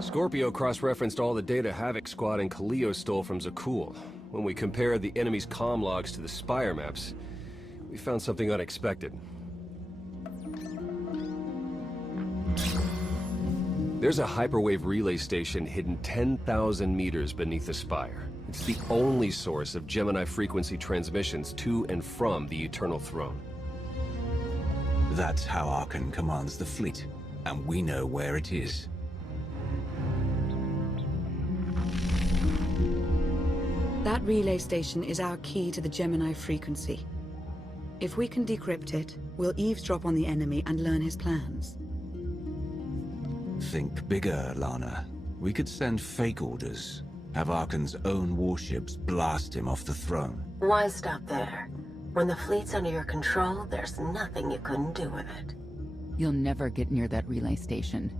Scorpio cross-referenced all the data Havoc Squad and Kaleo stole from Zakul. When we compared the enemy's comm logs to the Spire maps, we found something unexpected. There's a hyperwave relay station hidden 10,000 meters beneath the Spire. It's the only source of Gemini frequency transmissions to and from the Eternal Throne. That's how Arkan commands the fleet, and we know where it is. That relay station is our key to the Gemini frequency. If we can decrypt it, we'll eavesdrop on the enemy and learn his plans. Think bigger, Lana. We could send fake orders. Have Arkan's own warships blast him off the throne. Why stop there? When the fleet's under your control, there's nothing you couldn't do with it. You'll never get near that relay station.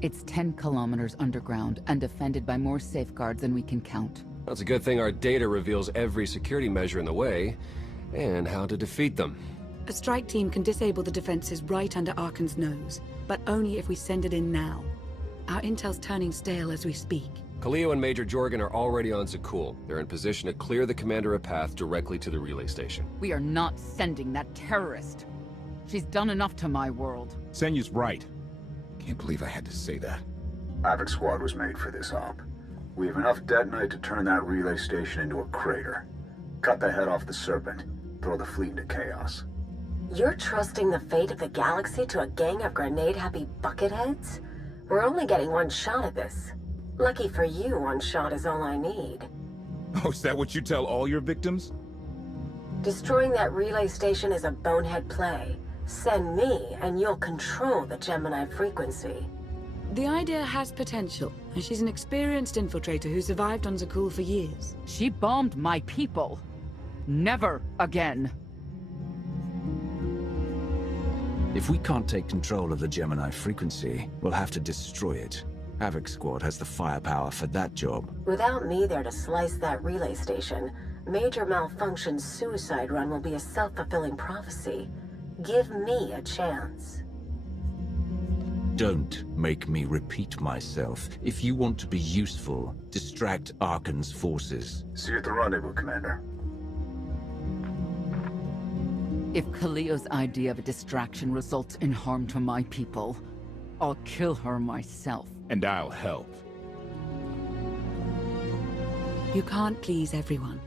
It's 10 kilometers underground and defended by more safeguards than we can count. That's a good thing our data reveals every security measure in the way, and how to defeat them. A strike team can disable the defenses right under Arkan's nose, but only if we send it in now. Our intel's turning stale as we speak. Kaleo and Major Jorgen are already on Zakul. They're in position to clear the commander a path directly to the relay station. We are not sending that terrorist. She's done enough to my world. Senyu's right. Can't believe I had to say that. Havoc Squad was made for this op. We have enough detonite to turn that relay station into a crater. Cut the head off the Serpent. Throw the fleet into chaos. You're trusting the fate of the galaxy to a gang of grenade-happy bucketheads? We're only getting one shot at this. Lucky for you, one shot is all I need. Oh, is that what you tell all your victims? Destroying that relay station is a bonehead play. Send me, and you'll control the Gemini frequency. The idea has potential, and she's an experienced infiltrator who survived on Zakul for years. She bombed my people. Never again. If we can't take control of the Gemini frequency, we'll have to destroy it. Havoc Squad has the firepower for that job. Without me there to slice that relay station, Major Malfunction's suicide run will be a self-fulfilling prophecy. Give me a chance. Don't make me repeat myself. If you want to be useful, distract Arkan's forces. See you at the rendezvous, Commander. If Kaleo's idea of a distraction results in harm to my people, I'll kill her myself. And I'll help. You can't please everyone.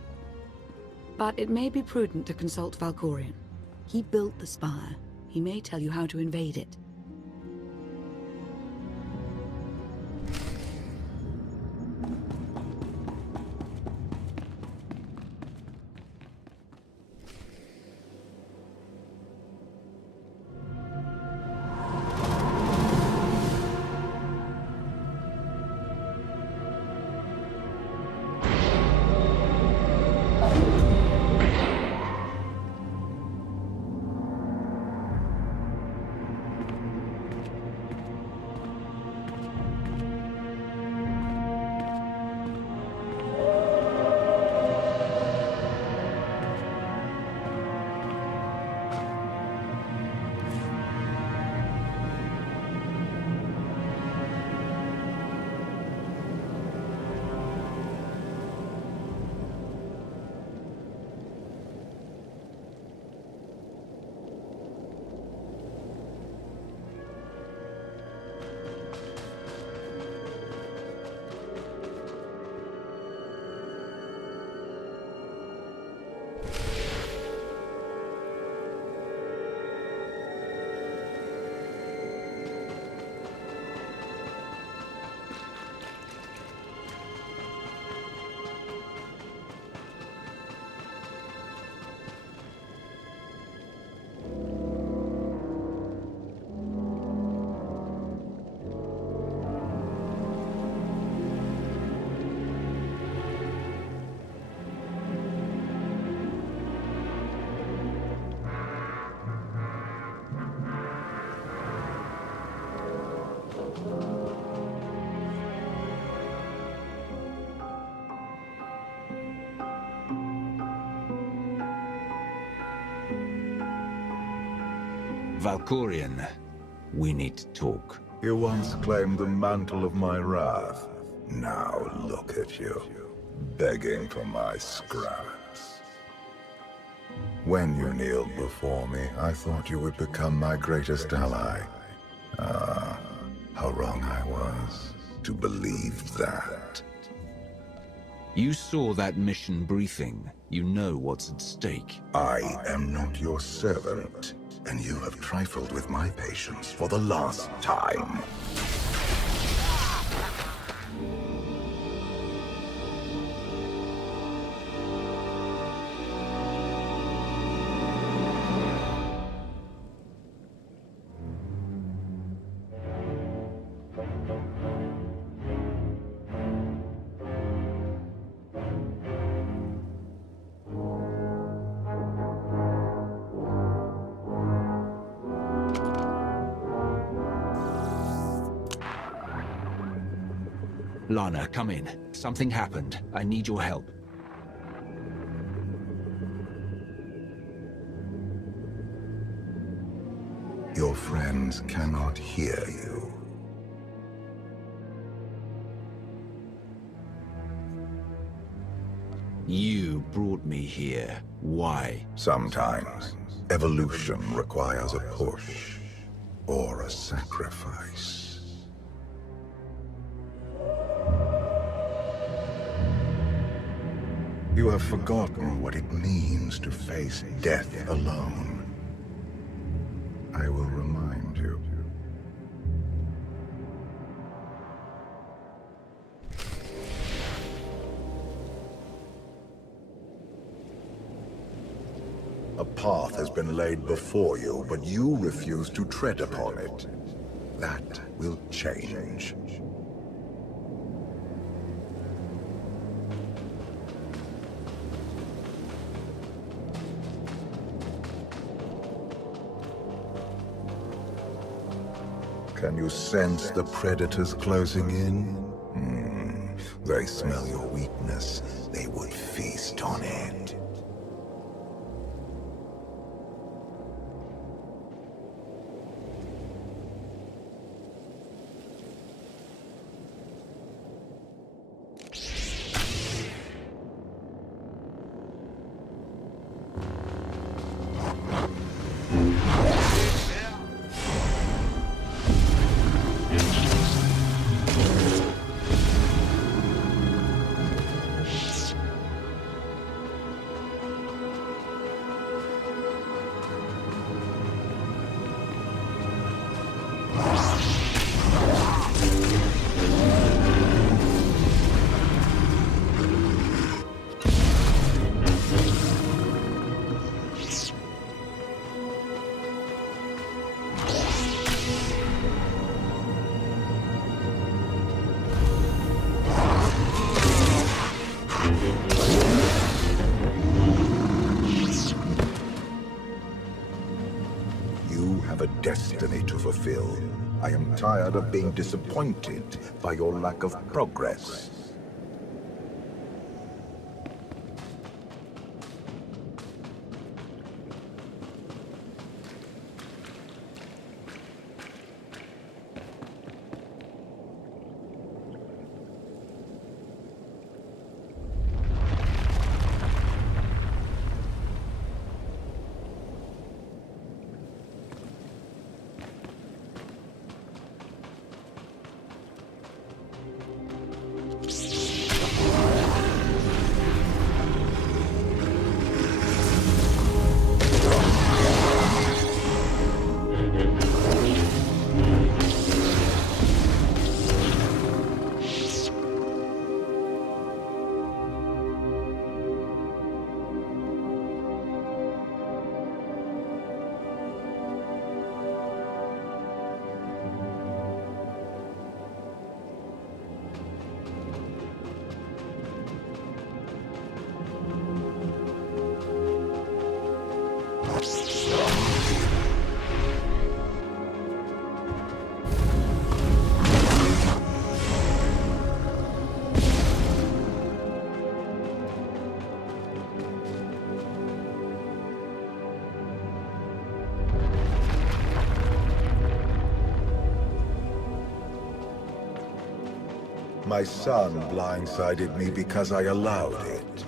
But it may be prudent to consult Valkorion. He built the Spire. He may tell you how to invade it. Valkorian, we need to talk. You once claimed the mantle of my wrath. Now look at you, begging for my scraps. When you kneeled before me, I thought you would become my greatest ally. Ah, how wrong I was to believe that. You saw that mission briefing. You know what's at stake. I am not your servant, and you have trifled with my patience for the last time. Lana, come in. Something happened. I need your help. Your friends cannot hear you. You brought me here. Why? Sometimes, evolution requires a push, or a sacrifice. You have forgotten what it means to face death alone. I will remind you. A path has been laid before you, but you refuse to tread upon it. That will change. Can you sense the predators closing in? They smell your weakness. They would feast on it. Destiny to fulfill. I am tired of being disappointed by your lack of progress. My son blindsided me because I allowed it.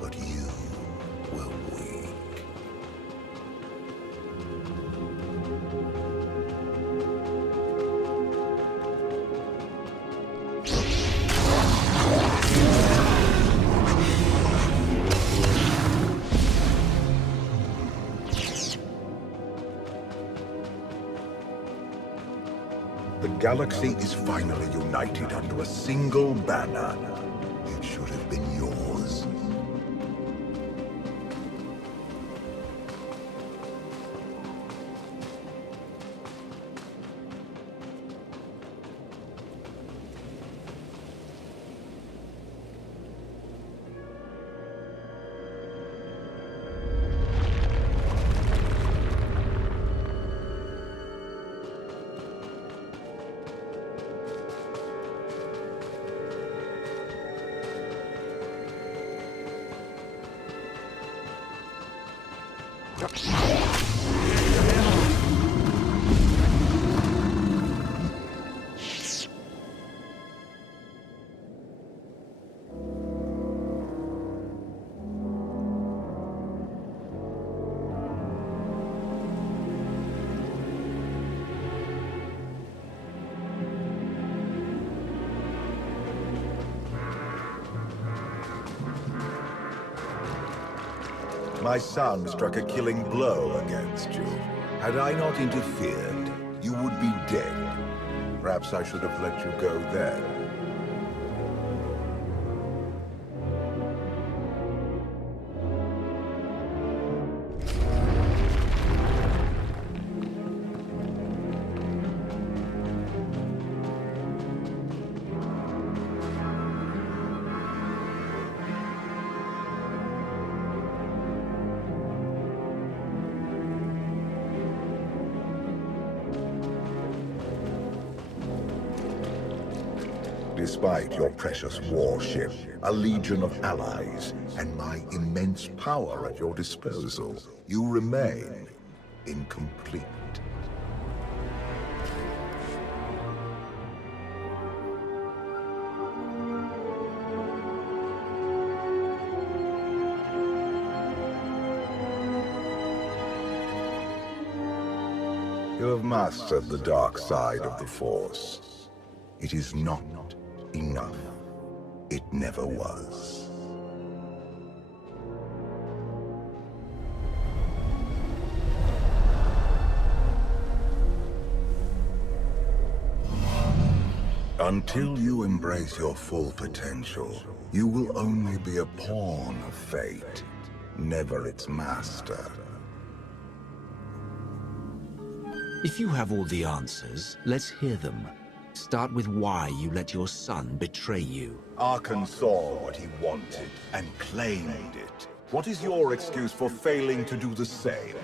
But you were weak. The galaxy is finally united under a single banner. It should have been yours. My son struck a killing blow against you. Had I not interfered, you would be dead. Perhaps I should have let you go then. Despite your precious warship, a legion of allies, and my immense power at your disposal, you remain incomplete. You have mastered the dark side of the Force. It is not enough. It never was. Until you embrace your full potential, you will only be a pawn of fate, never its master. If you have all the answers, let's hear them. Start with why you let your son betray you. Arkan saw what he wanted and claimed it. What is your excuse for failing to do the same?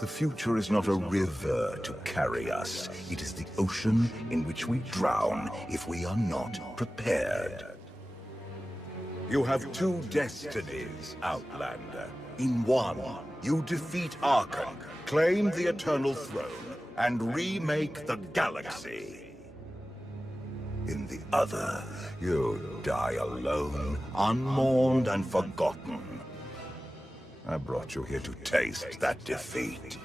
The future is not a river to carry us. It is the ocean in which we drown if we are not prepared. You have two destinies, Outlander. In one, you defeat Arkan, claim the Eternal Throne, and remake the galaxy. In the other, you die alone, unmourned and forgotten. I brought you here to taste that defeat.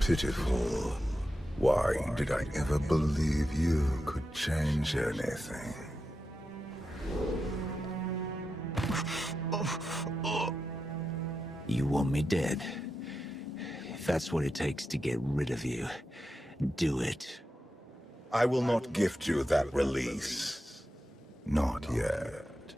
Pitiful. Why did I ever believe you could change anything? You want me dead? If that's what it takes to get rid of you, do it. I will not gift you that release. Not yet.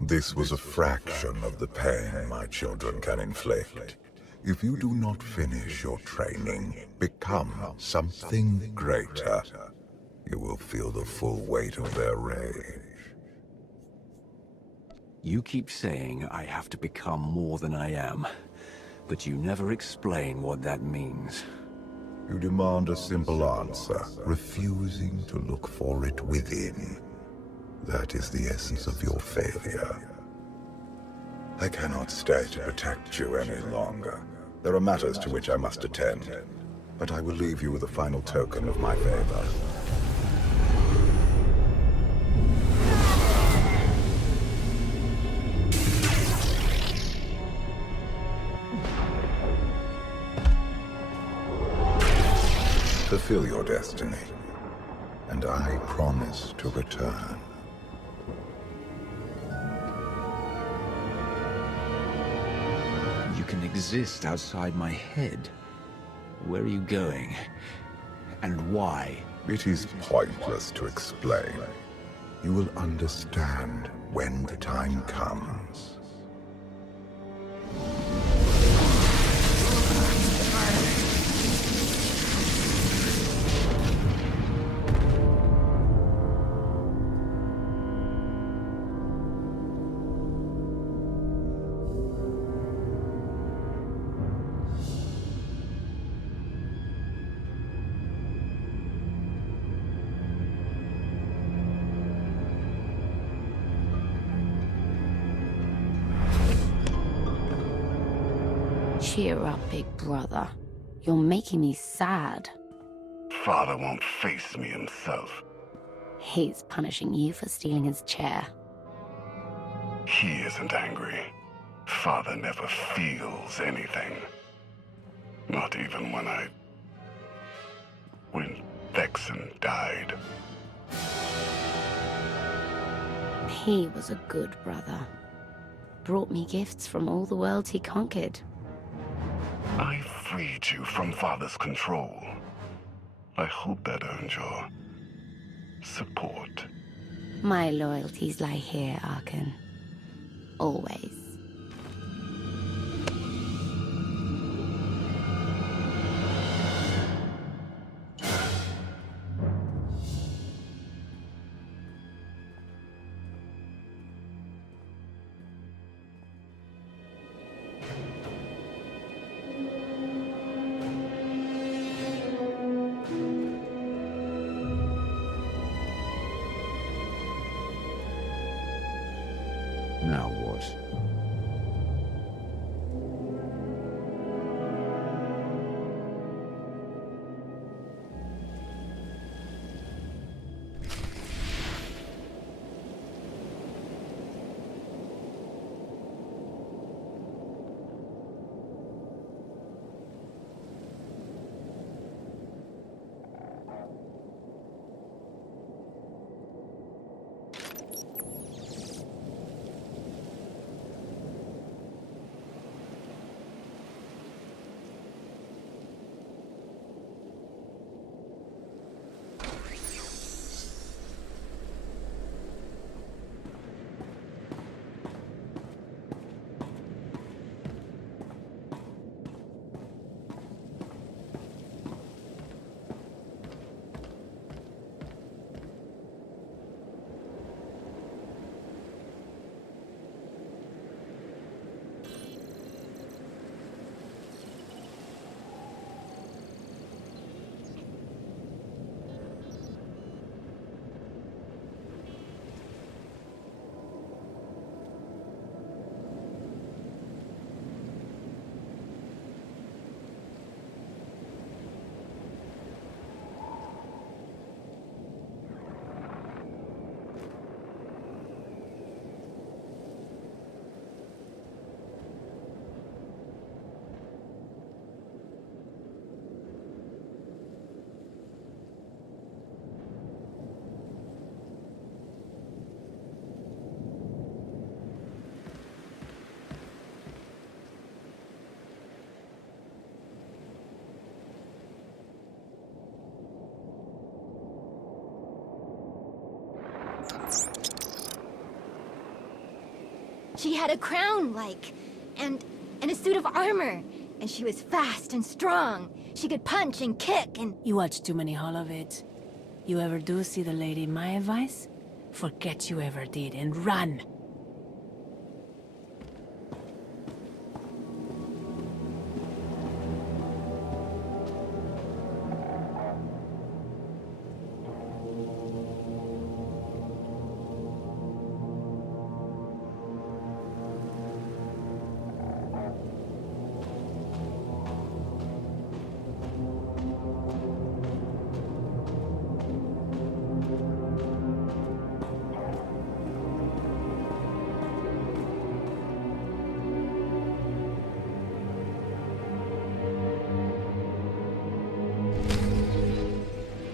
This was a fraction of the pain my children can inflict. If you do not finish your training, become something greater, you will feel the full weight of their rage. You keep saying I have to become more than I am, but you never explain what that means. You demand a simple answer, refusing to look for it within. That is the essence of your failure. I cannot stay to protect you any longer. There are matters to which I must attend, but I will leave you with a final token of my favor. Fulfill your destiny, and I promise to return. You can exist outside my head. Where are you going? And why? It is pointless to explain. You will understand when the time comes. Cheer up, big brother. You're making me sad. Father won't face me himself. He's punishing you for stealing his chair. He isn't angry. Father never feels anything. Not even when Vexen died. He was a good brother. Brought me gifts from all the worlds he conquered. I freed you from Father's control. I hope that earned your support. My loyalties lie here, Arkan. Always. Now what? She had a crown, and a suit of armor. And she was fast and strong. She could punch and kick and... You watch too many Holovids. You ever do see the lady my advice? Forget you ever did and run!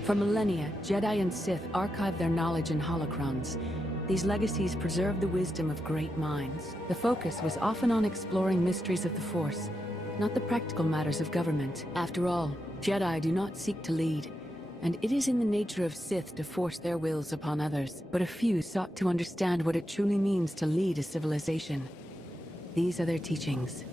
For millennia, Jedi and Sith archived their knowledge in holocrons. These legacies preserved the wisdom of great minds. The focus was often on exploring mysteries of the Force, not the practical matters of government. After all, Jedi do not seek to lead, and it is in the nature of Sith to force their wills upon others. But a few sought to understand what it truly means to lead a civilization. These are their teachings.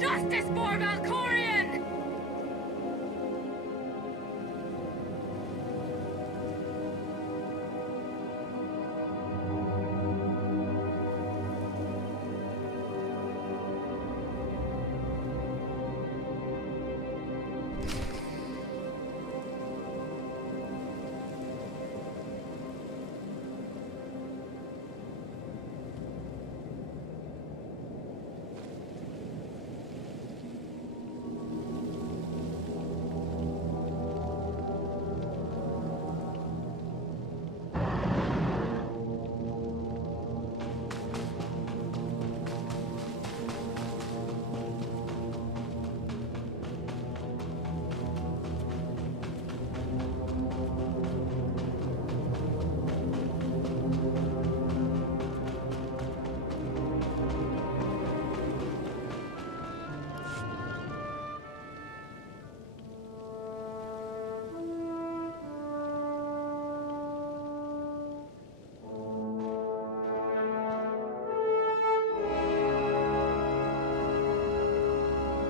Justice for Valkorion!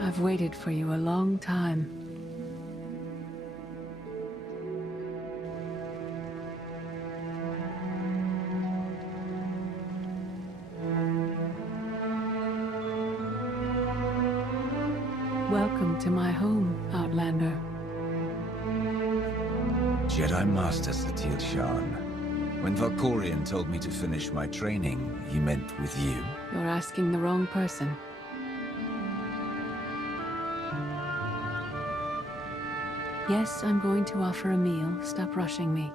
I've waited for you a long time. Welcome to my home, Outlander. Jedi Master Satil Shan. When Valkorion told me to finish my training, he meant with you? You're asking the wrong person. Yes, I'm going to offer a meal. Stop rushing me.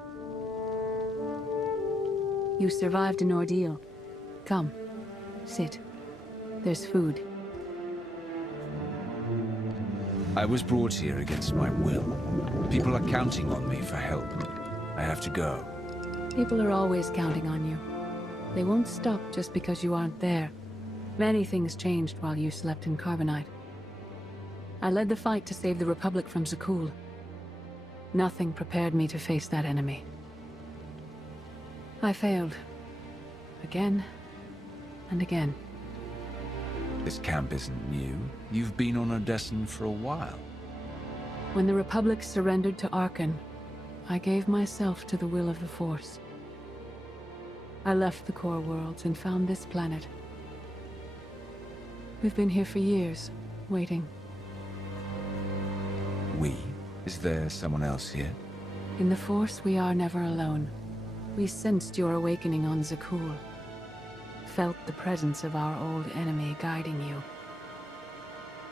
You survived an ordeal. Come, sit. There's food. I was brought here against my will. People are counting on me for help. I have to go. People are always counting on you. They won't stop just because you aren't there. Many things changed while you slept in Carbonite. I led the fight to save the Republic from Zakul. Nothing prepared me to face that enemy. I failed. Again and again. This camp isn't new. You've been on Odessen for a while. When the Republic surrendered to Arkan, I gave myself to the will of the Force. I left the core worlds and found this planet. We've been here for years, waiting. We? Is there someone else here? In the Force, we are never alone. We sensed your awakening on Zakul. Felt the presence of our old enemy guiding you.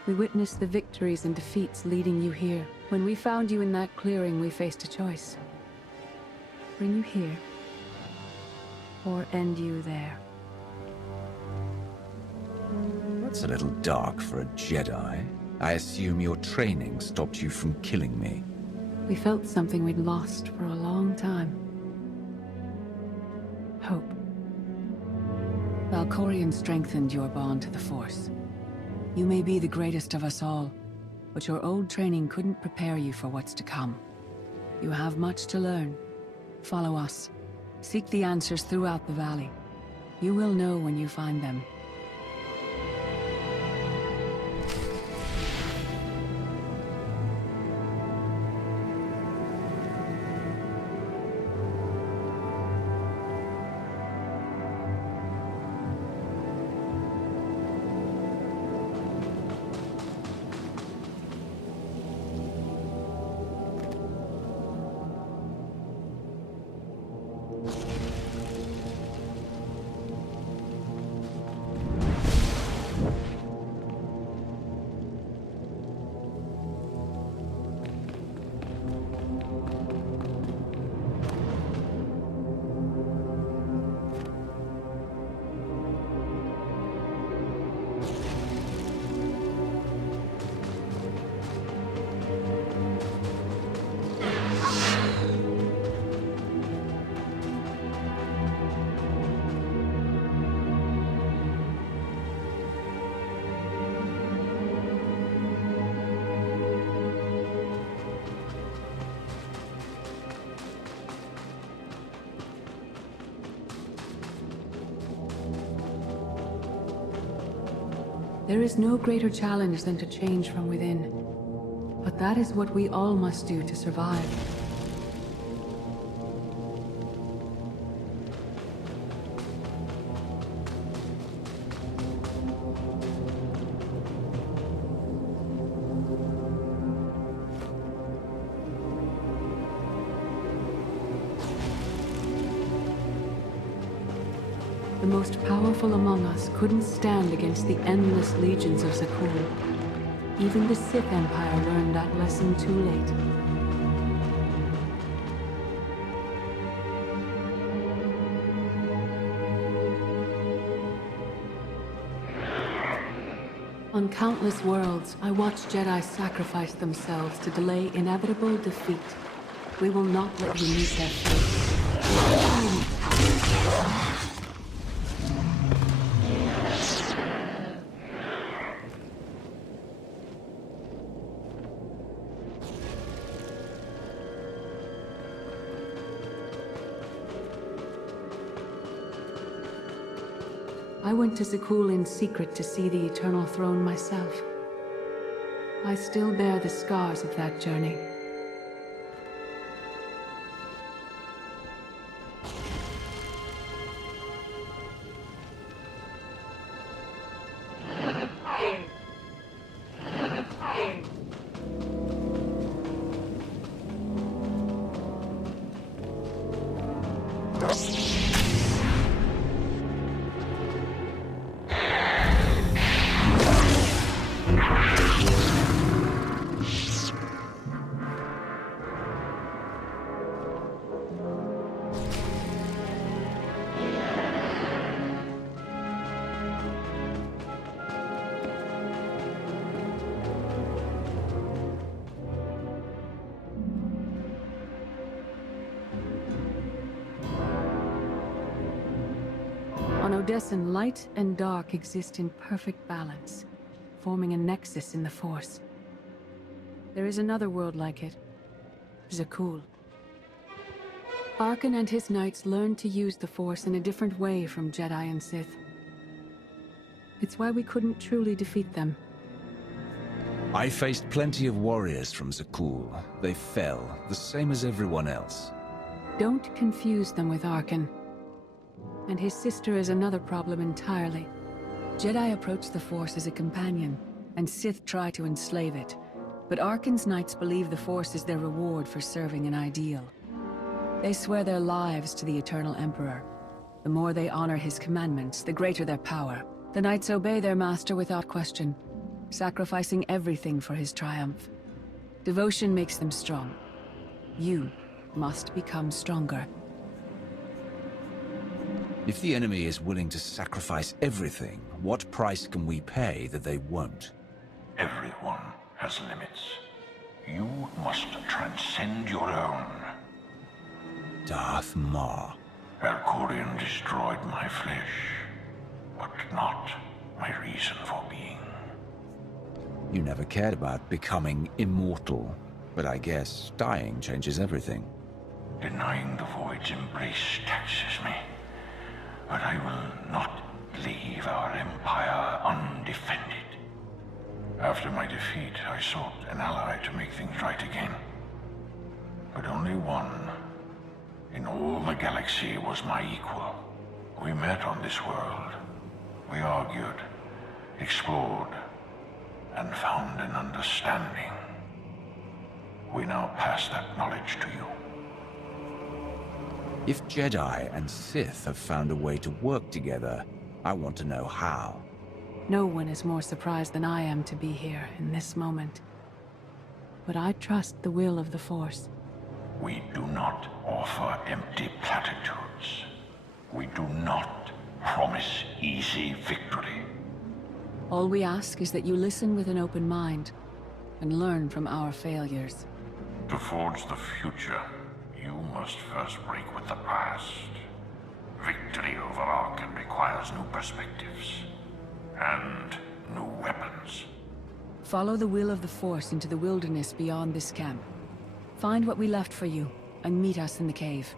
We witnessed the victories and defeats leading you here. When we found you in that clearing, we faced a choice. Bring you here, or end you there. That's a little dark for a Jedi. I assume your training stopped you from killing me. We felt something we'd lost for a long time. Hope. Valkorion strengthened your bond to the Force. You may be the greatest of us all, but your old training couldn't prepare you for what's to come. You have much to learn. Follow us. Seek the answers throughout the valley. You will know when you find them. There is no greater challenge than to change from within. But that is what we all must do to survive. The most powerful among us couldn't stand against the endless legions of Zakul. Even the Sith Empire learned that lesson too late. On countless worlds, I watched Jedi sacrifice themselves to delay inevitable defeat. We will not let you meet their fate. I went to Zakul in secret to see the Eternal Throne myself. I still bear the scars of that journey. Odessen, light and dark exist in perfect balance, forming a nexus in the Force. There is another world like it, Zakul. Arkan and his knights learned to use the Force in a different way from Jedi and Sith. It's why we couldn't truly defeat them. I faced plenty of warriors from Zakul. They fell, the same as everyone else. Don't confuse them with Arkan. And his sister is another problem entirely. Jedi approach the Force as a companion, and Sith try to enslave it. But Arkan's knights believe the Force is their reward for serving an ideal. They swear their lives to the Eternal Emperor. The more they honor his commandments, the greater their power. The knights obey their master without question, sacrificing everything for his triumph. Devotion makes them strong. You must become stronger. If the enemy is willing to sacrifice everything, what price can we pay that they won't? Everyone has limits. You must transcend your own. Darth Maul. Valkorion destroyed my flesh, but not my reason for being. You never cared about becoming immortal, but I guess dying changes everything. Denying the Void's embrace taxes me, but I will not leave our empire undefended. After my defeat, I sought an ally to make things right again. But only one in all the galaxy was my equal. We met on this world. We argued, explored, and found an understanding. We now pass that knowledge to you. If Jedi and Sith have found a way to work together, I want to know how. No one is more surprised than I am to be here in this moment. But I trust the will of the Force. We do not offer empty platitudes. We do not promise easy victory. All we ask is that you listen with an open mind and learn from our failures. To forge the future, you must first break with the past. Victory over Arkan requires new perspectives and new weapons. Follow the will of the Force into the wilderness beyond this camp. Find what we left for you, and meet us in the cave.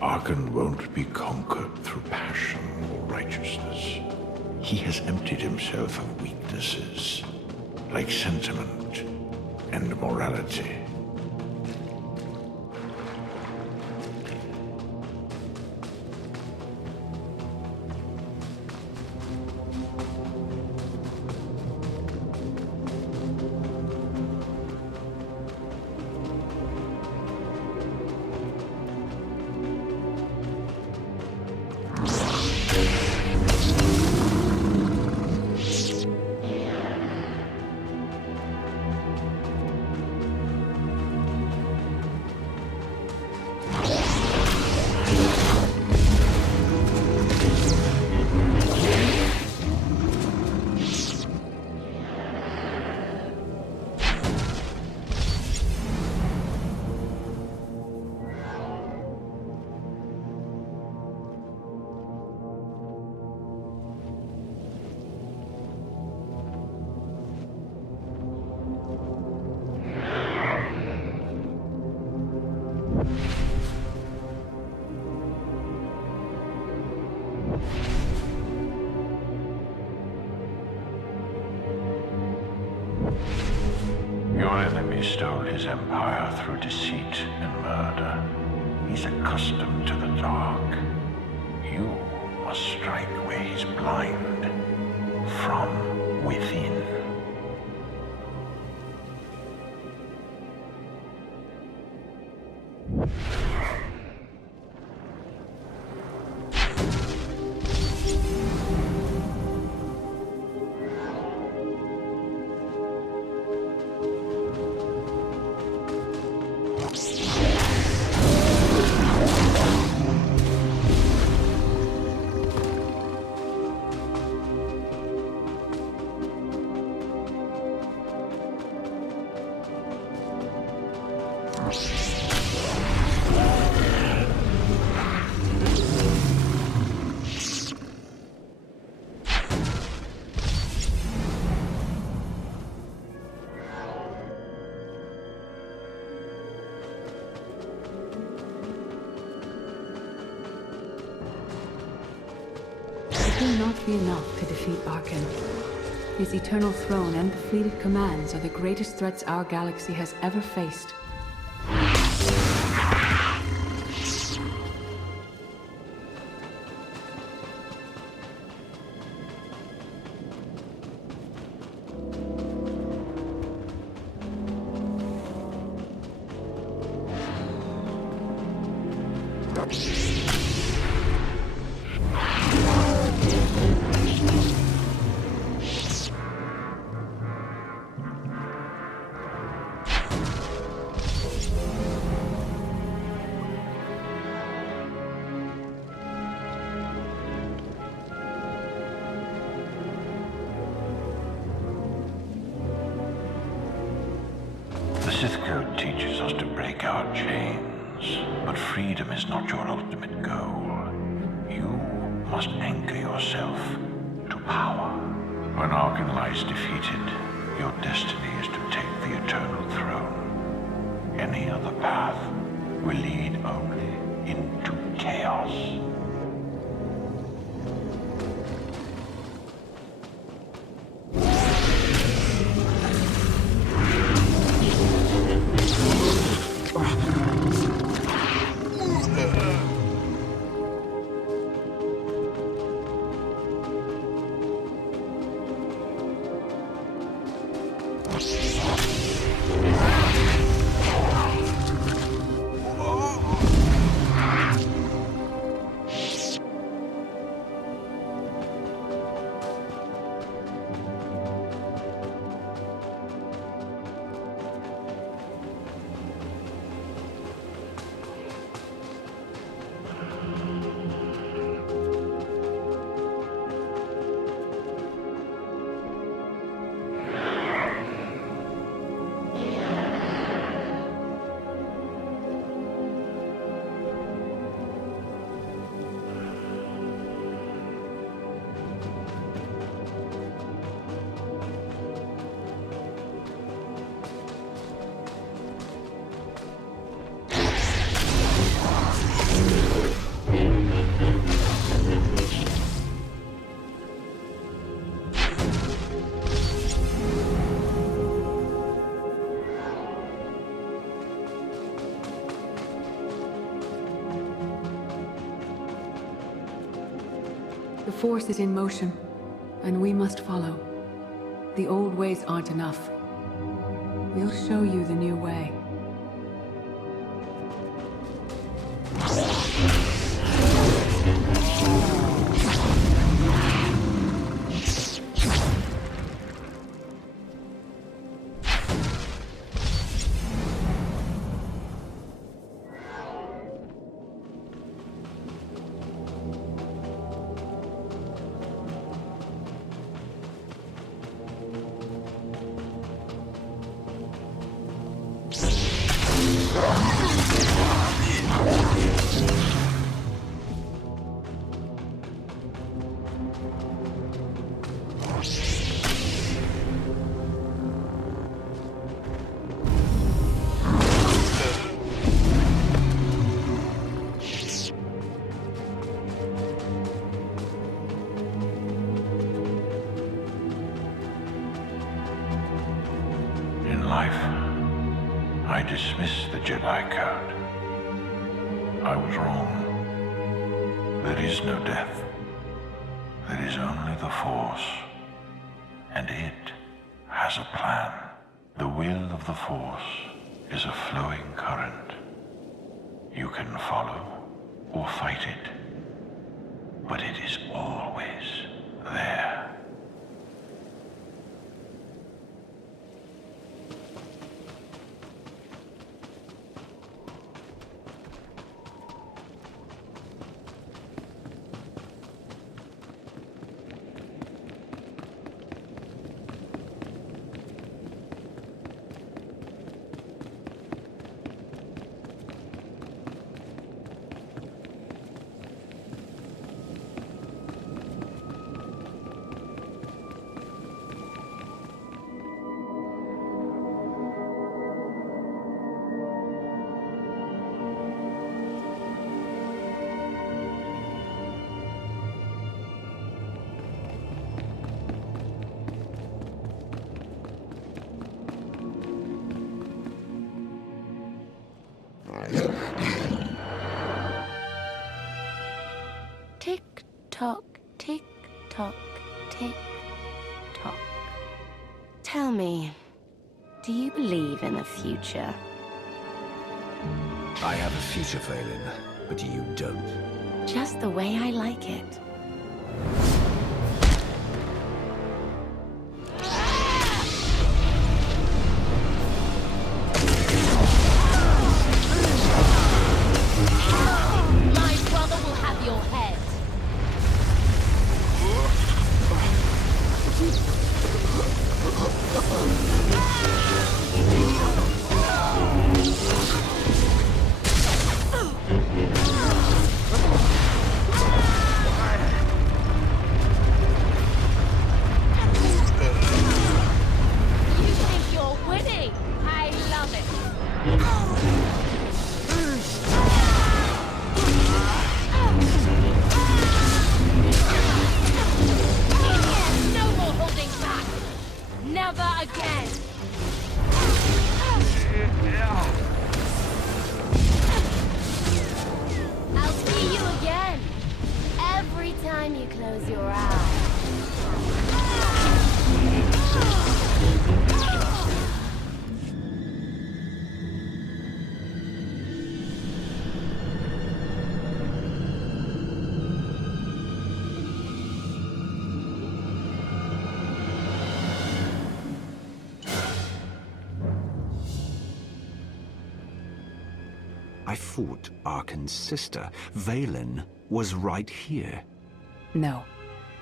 Arkan won't be conquered through passion or righteousness. He has emptied himself of weaknesses, like sentiment and morality. Your enemy stole his empire through deceit and murder. He's accustomed to the dark. You must strike where he's blind. From within. It will not be enough to defeat Arkan. His eternal throne and the fleet it commands are the greatest threats our galaxy has ever faced. The Sith Code teaches us to break our chains, but freedom is not your ultimate goal. You must anchor yourself to power. When Arkan lies defeated, your destiny is to take the eternal throne. Any other path will lead only into chaos. The Force is in motion, and we must follow. The old ways aren't enough. We'll show you the new way. In life, I dismissed the Jedi Code. I was wrong. There is no death. There is only the Force. And it has a plan. The will of the Force is a flowing current. You can follow or fight it, but it is always there. Tick tock, tick tock, tick tock. Tell me, do you believe in the future? I have a future, Valen, but you don't. Just the way I like it. My brother will have your head. You think you're winning? I love it. No more holding back. Never again. I'll see you again. Every time you close your eyes. I fought Arkan's sister. Valen was right here. No,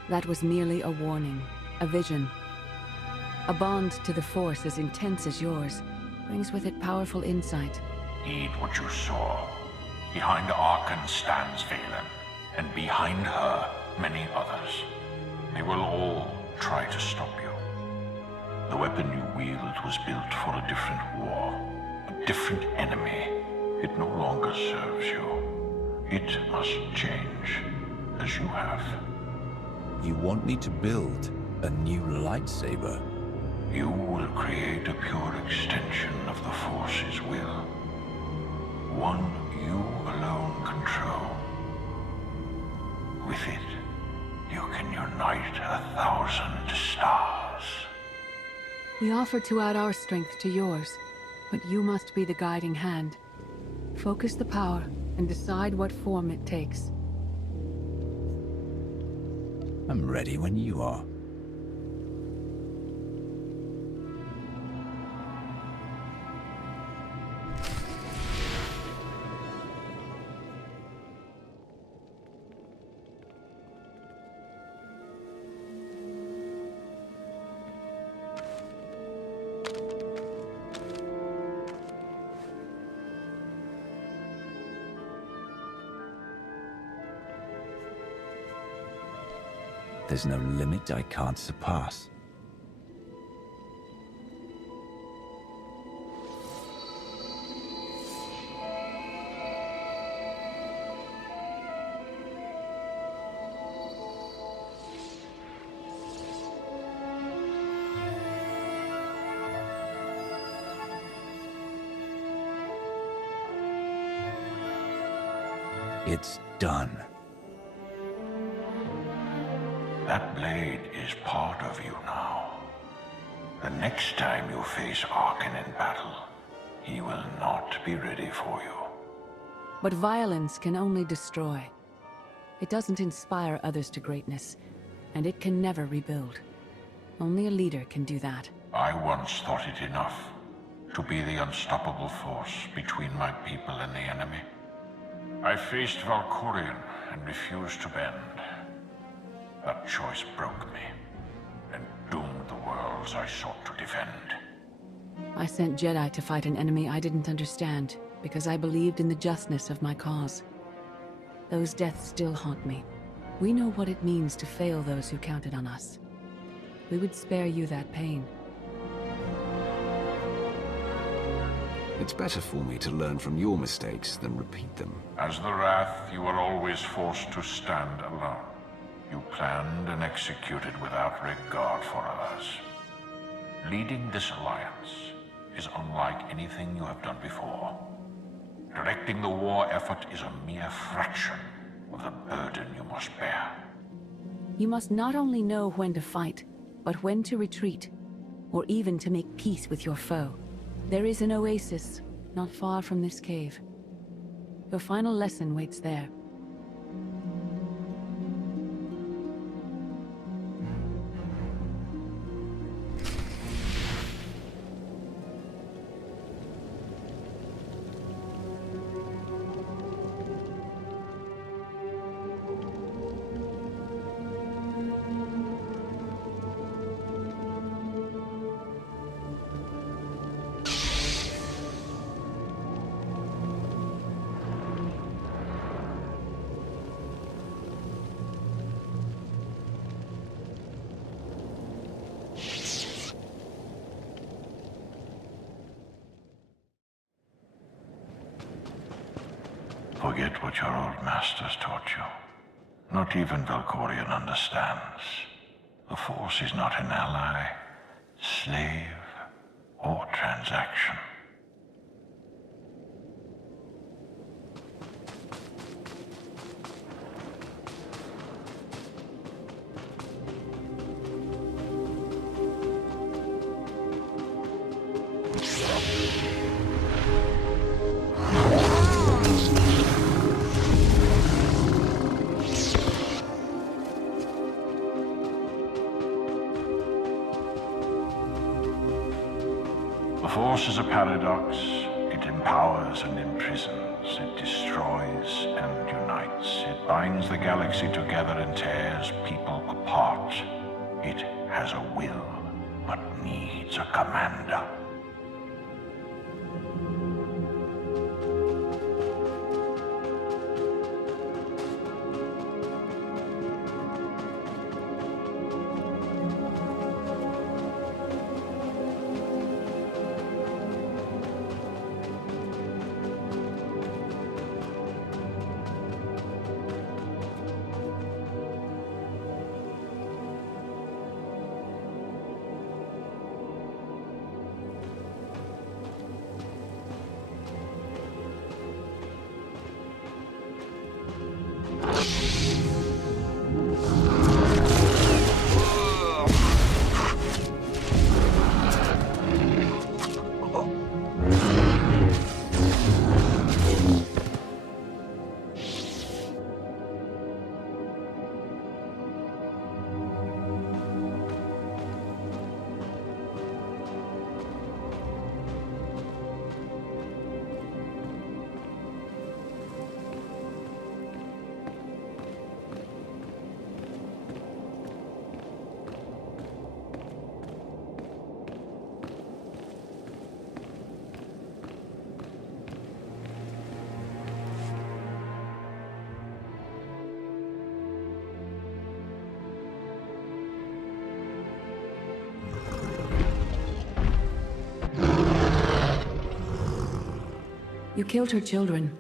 that was merely a warning, a vision. A bond to the Force as intense as yours brings with it powerful insight. Heed what you saw. Behind Arkan stands Valen, and behind her, many others. They will all try to stop you. The weapon you wield was built for a different war, a different enemy. It no longer serves you. It must change, as you have. You want me to build a new lightsaber? You will create a pure extension of the Force's will. One you alone control. With it, you can unite 1,000 stars. We offer to add our strength to yours, but you must be the guiding hand. Focus the power and decide what form it takes. I'm ready when you are. There's no limit I can't surpass. It's done. That blade is part of you now. The next time you face Arkan in battle, he will not be ready for you. But violence can only destroy. It doesn't inspire others to greatness, and it can never rebuild. Only a leader can do that. I once thought it enough to be the unstoppable force between my people and the enemy. I faced Valkorion and refused to bend. That choice broke me and doomed the worlds I sought to defend. I sent Jedi to fight an enemy I didn't understand, because I believed in the justness of my cause. Those deaths still haunt me. We know what it means to fail those who counted on us. We would spare you that pain. It's better for me to learn from your mistakes than repeat them. As the Wrath, you were always forced to stand alone. You planned and executed without regard for others. Leading this alliance is unlike anything you have done before. Directing the war effort is a mere fraction of the burden you must bear. You must not only know when to fight, but when to retreat, or even to make peace with your foe. There is an oasis not far from this cave. Your final lesson waits there. Forget what your old masters taught you. Not even Valkorion understands. The Force is not an ally, slave, or transaction. The Force is a paradox. It empowers and imprisons. It destroys and unites. It binds the galaxy together and tears people apart. It has a will, but needs a commander. You killed her children.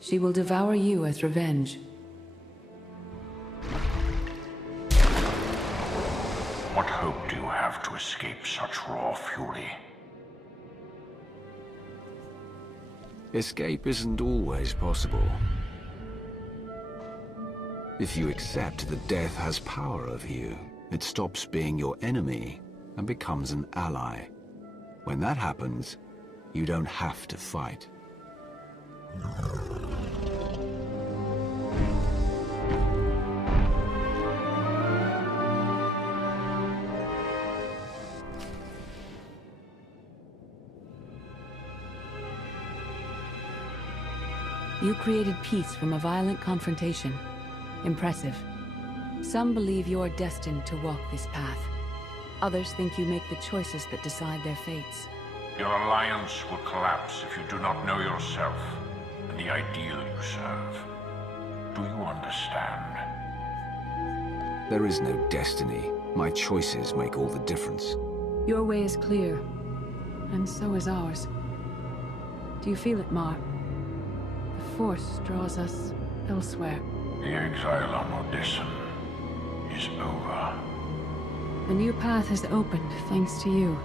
She will devour you as revenge. What hope do you have to escape such raw fury? Escape isn't always possible. If you accept that death has power over you, it stops being your enemy and becomes an ally. When that happens, you don't have to fight. You created peace from a violent confrontation. Impressive. Some believe you are destined to walk this path. Others think you make the choices that decide their fates. Your alliance will collapse if you do not know yourself and the ideal you serve. Do you understand? There is no destiny. My choices make all the difference. Your way is clear, and so is ours. Do you feel it, Mar? The Force draws us elsewhere. The exile on Odysseum is over. A new path has opened, thanks to you.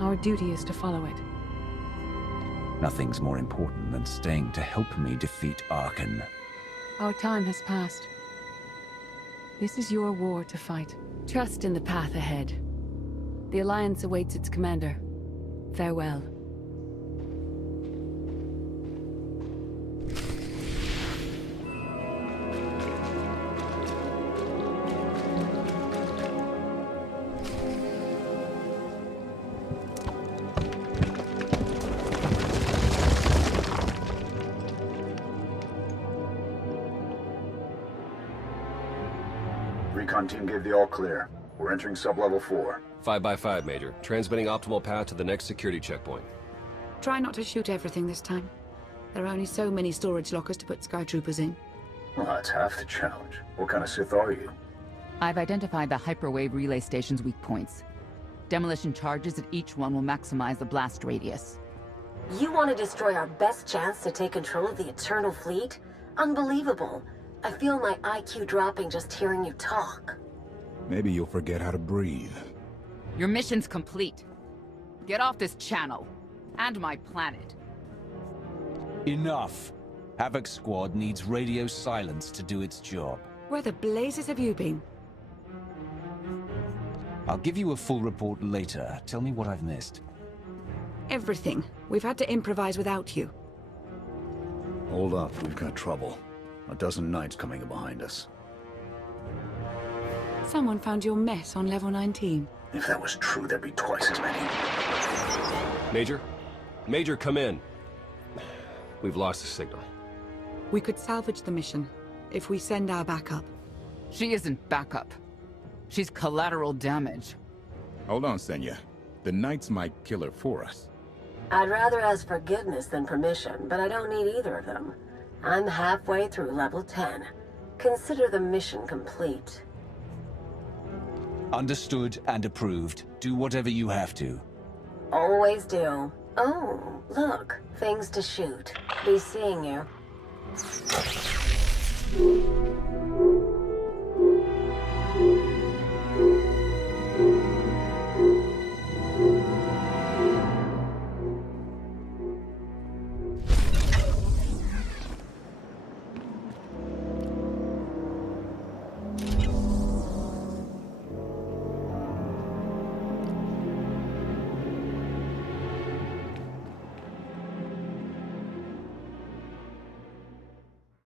Our duty is to follow it. Nothing's more important than staying to help me defeat Arkan. Our time has passed. This is your war to fight. Trust in the path ahead. The Alliance awaits its commander. Farewell. Recon team gave the all clear. We're entering sub-level 4. 5x5, Major. Transmitting optimal path to the next security checkpoint. Try not to shoot everything this time. There are only so many storage lockers to put Sky Troopers in. Well, that's half the challenge. What kind of Sith are you? I've identified the hyperwave relay station's weak points. Demolition charges at each one will maximize the blast radius. You want to destroy our best chance to take control of the Eternal Fleet? Unbelievable. I feel my IQ dropping just hearing you talk. Maybe you'll forget how to breathe. Your mission's complete. Get off this channel. And my planet. Enough! Havoc Squad needs radio silence to do its job. Where the blazes have you been? I'll give you a full report later. Tell me what I've missed. Everything. We've had to improvise without you. Hold up, we've got trouble. A dozen knights coming in behind us. Someone found your mess on level 19. If that was true, there'd be twice as many. Major? Major, come in. We've lost the signal. We could salvage the mission if we send our backup. She isn't backup. She's collateral damage. Hold on, Senya. The Knights might kill her for us. I'd rather ask forgiveness than permission, but I don't need either of them. I'm halfway through level 10. Consider the mission complete. Understood and approved. Do whatever you have to. Always do. Oh, look. Things to shoot. Be seeing you.